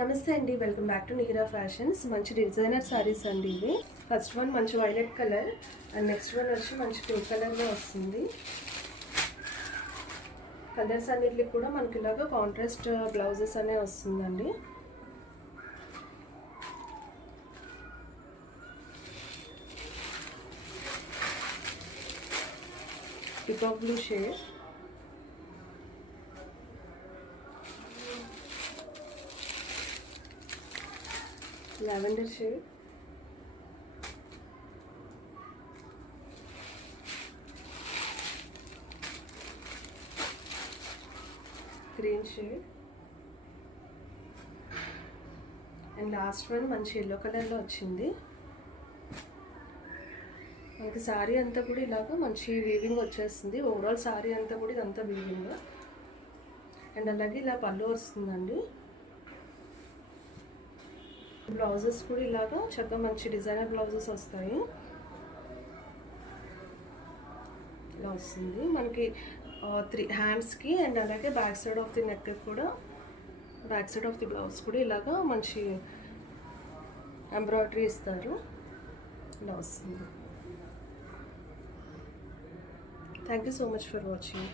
నమస్తే అండి, welcome back to Nihira ఫ్యాషన్స్. మంచి డిజైనర్ సారీస్ అండి ఇవి. ఫస్ట్ వన్ మంచి violet colour and next one వచ్చి మంచి పింక్ కలర్లో వస్తుంది. కలర్స్ అన్నిటికి కూడా మనకి ఇలాగా కాంట్రాస్ట్ బ్లౌజెస్ అనే వస్తుందండి. Peacock blue shade, lavender shade, green shade and last one మంచి ఎల్లో కలర్లో వచ్చింది. మనకి శారీ అంతా కూడా ఇలాగ మంచి వీవింగ్ వచ్చేస్తుంది. ఓవరాల్ శారీ అంతా కూడా ఇదంతా వీవింగ్ అండ్ అలాగే ఇలా పళ్ళు వస్తుందండి. బ్లౌజెస్ కూడా ఇలాగా చక్కగా మంచి డిజైనర్ బ్లౌజెస్ వస్తాయి. ఇలా వస్తుంది మనకి 3 హ్యాండ్స్కి అండ్ అలాగే back side of the neck కూడా, back side of the blouse కూడా ఇలాగా మంచి ఎంబ్రాయిడరీ ఇస్తారు. ఇలా వస్తుంది. Thank you so much for watching.